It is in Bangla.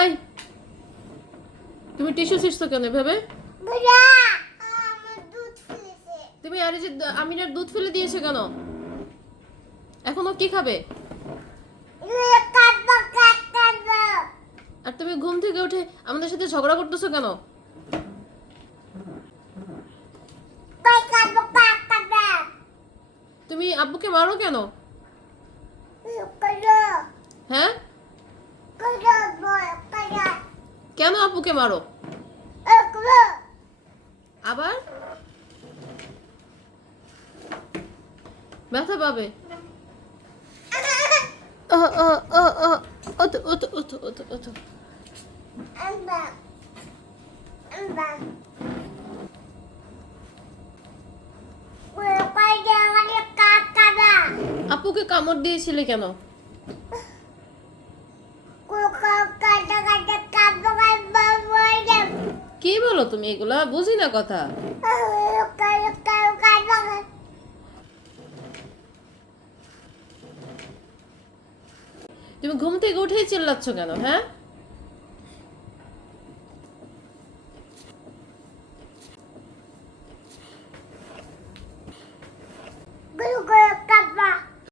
এই তুমি টিস্যু ছিঁড়ছো কেন এভাবে? তুমি আরে যে আমিনার দুধ ফেলে দিয়েছো কেন? এখনো কি খাবে? আর তুমি ঘুম থেকে উঠে আমাদের সাথে ঝগড়া করতেছো কেন? তুমি আব্বুকে মারো কেন? হ্যাঁ, কেন আব্বুকে মারো? আবার ব্যথা পাবে। ওতো ওতো ওতো ওতো ওতো। আপুকে কামড় দিয়েছিলে কেন? কি বলো তুমি এগুলা? বুঝি না কথা। তুমি ঘুম থেকে উঠেই চিল্লাচ্ছ কেন? হ্যাঁ,